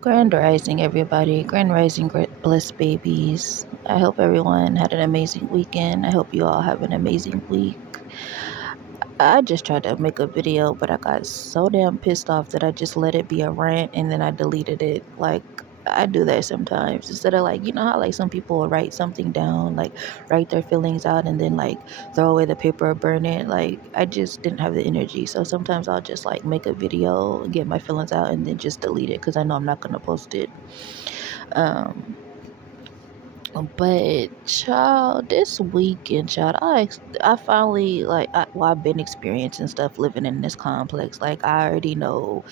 Grand Rising, everybody. Grand Rising, bliss babies. I hope everyone had an amazing weekend. I hope you all have an amazing week. I just tried to make a video, but I got so damn pissed off that I just let it be a rant and then I deleted it. Like, I do that sometimes. Instead of like, you know how like some people will write something down, like write their feelings out and then like throw away the paper or burn it. Like, I just didn't have the energy. So sometimes I'll just like make a video, get my feelings out, and then just delete it because I know I'm not going to post it. Um, but child, this weekend, child, I finally well, I've been experiencing stuff living in this complex. Like I already know,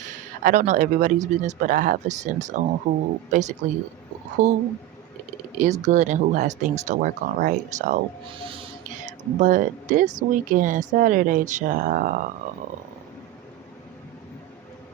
I don't know everybody's business, but I have a sense on who basically who is good and who has things to work on, right? So, but this weekend, Saturday, child,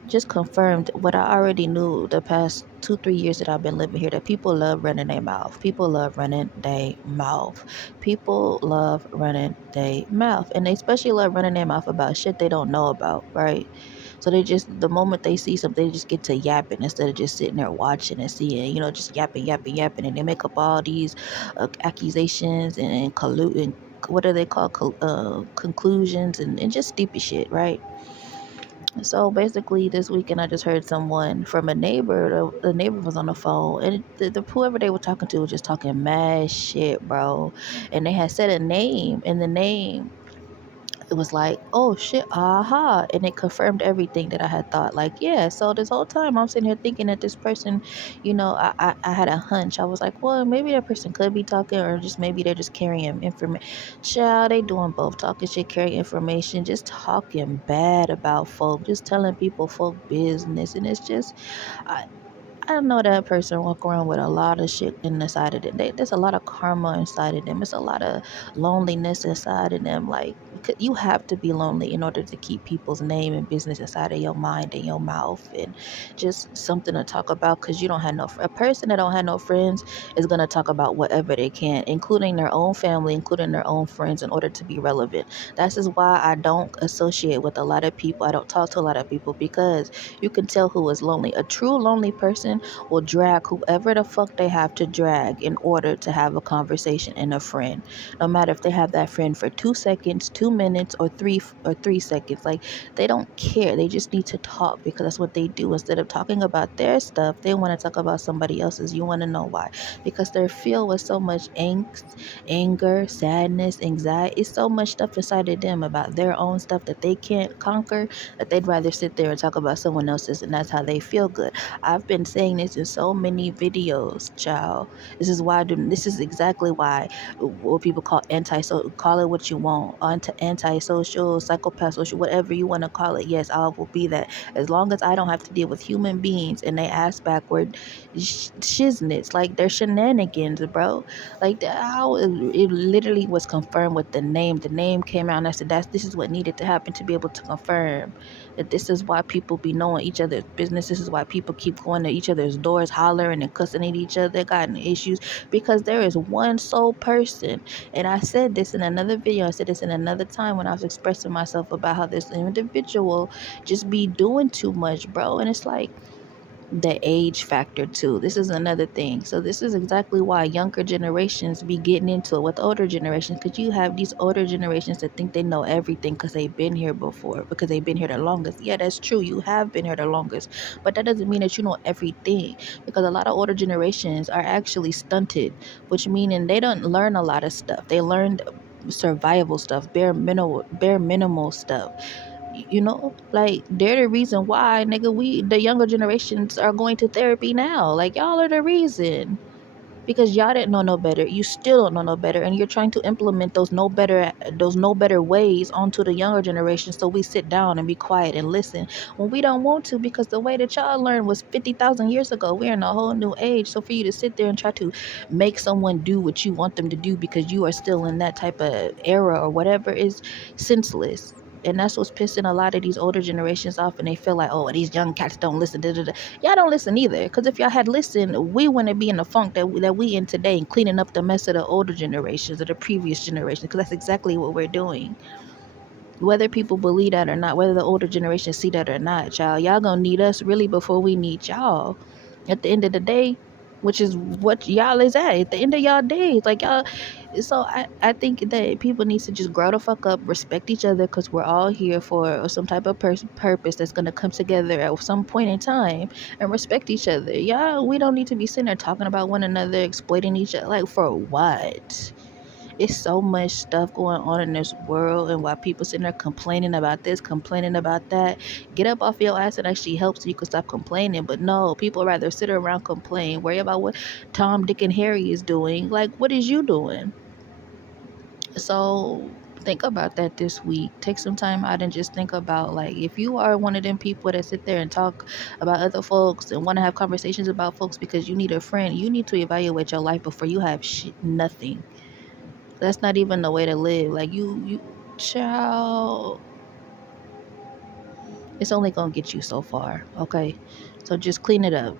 just confirmed what I already knew the past 2, 3 years that I've been living here, that people love running their mouth. People love running their mouth. People love running their mouth. And they especially love running their mouth about shit they don't know about, right? So they just, the moment they see something, they just get to yapping instead of just sitting there watching and seeing, just yapping, yapping, yapping. And they make up all these accusations and colluding. What are they called? Conclusions and just stupid shit, right? So basically, this weekend I just heard someone from a neighbor. The neighbor was on the phone, and whoever they were talking to was just talking mad shit, bro. And they had said a name, and the name, it was like, oh shit, aha. And it confirmed everything that I had thought. Like, yeah, so this whole time I'm sitting here thinking that this person, I had a hunch. I was like, well, maybe that person could be talking, or just maybe they're just carrying information. Child, they doing both, talking shit, carrying information, just talking bad about folk, just telling people folk business. And it's just, I, I know that person walk around with a lot of shit inside of them. There's a lot of karma inside of them. There's a lot of loneliness inside of them. Like, you have to be lonely in order to keep people's name and business inside of your mind and your mouth, and just something to talk about. Because you don't have a person that don't have no friends is gonna talk about whatever they can, including their own family, including their own friends, in order to be relevant. That's just why I don't associate with a lot of people. I don't talk to a lot of people, because you can tell who is lonely. A true lonely person will drag whoever the fuck they have to drag in order to have a conversation and a friend. No matter if they have that friend for 2 seconds, 2 minutes, or 3 seconds. Like, they don't care. They just need to talk, because that's what they do. Instead of talking about their stuff, they want to talk about somebody else's. You want to know why? Because they're filled with so much angst, anger, sadness, anxiety. It's so much stuff inside of them about their own stuff that they can't conquer, that they'd rather sit there and talk about someone else's, and that's how they feel good. I've been saying this in so many videos, child. This is exactly why what people call so call it what you want, antisocial, psychopath, social, whatever you want to call it. Yes, I will be that, as long as I don't have to deal with human beings and they ass backward shiznits, like they're shenanigans, bro. Like how it literally was confirmed with the name. The name came out, and I said this is what needed to happen to be able to confirm that this is why people be knowing each other's business. This is why people keep going to each other's doors, hollering and cussing at each other, gotten issues, because there is one sole person. And I said this in another video. I said this in another time when I was expressing myself about how this individual just be doing too much, bro. And it's like, the age factor too. This is another thing. So this is exactly why younger generations be getting into it with older generations, because you have these older generations that think they know everything because they've been here before, because they've been here the longest. Yeah, that's true. You have been here the longest, but that doesn't mean that you know everything, because a lot of older generations are actually stunted, which meaning they don't learn a lot of stuff. They learned survival stuff, bare minimal stuff. Like, they're the reason why, nigga, the younger generations are going to therapy now. Like, y'all are the reason, because y'all didn't know no better. You still don't know no better, and you're trying to implement those no better ways onto the younger generation. So we sit down and be quiet and listen when we don't want to, because the way that y'all learned was 50,000 years ago. We're in a whole new age. So for you to sit there and try to make someone do what you want them to do because you are still in that type of era or whatever is senseless. And that's what's pissing a lot of these older generations off, and they feel like, oh, these young cats don't listen. Da, da, da. Y'all don't listen either, because if y'all had listened, we wouldn't be in the funk that we in today, and cleaning up the mess of the older generations or the previous generations, because that's exactly what we're doing. Whether people believe that or not, whether the older generation see that or not, y'all gonna need us really before we need y'all. at the end of the day, which is what y'all is at the end of y'all days. Like y'all, so I think that people need to just grow the fuck up, respect each other, because we're all here for some type of purpose that's gonna come together at some point in time, and respect each other. Yeah, we don't need to be sitting there talking about one another, exploiting each other. Like for what? It's so much stuff going on in this world, and while people sitting there complaining about this, complaining about that, get up off your ass and actually help so you can stop complaining. But no, people rather sit around complain, worry about what Tom, Dick, and Harry is doing. Like, what is you doing? So think about that this week. Take some time out and just think about, like, if you are one of them people that sit there and talk about other folks and want to have conversations about folks because you need a friend, you need to evaluate your life before you have nothing. That's not even the way to live. Like you child, it's only gonna get you so far. Okay, so just clean it up.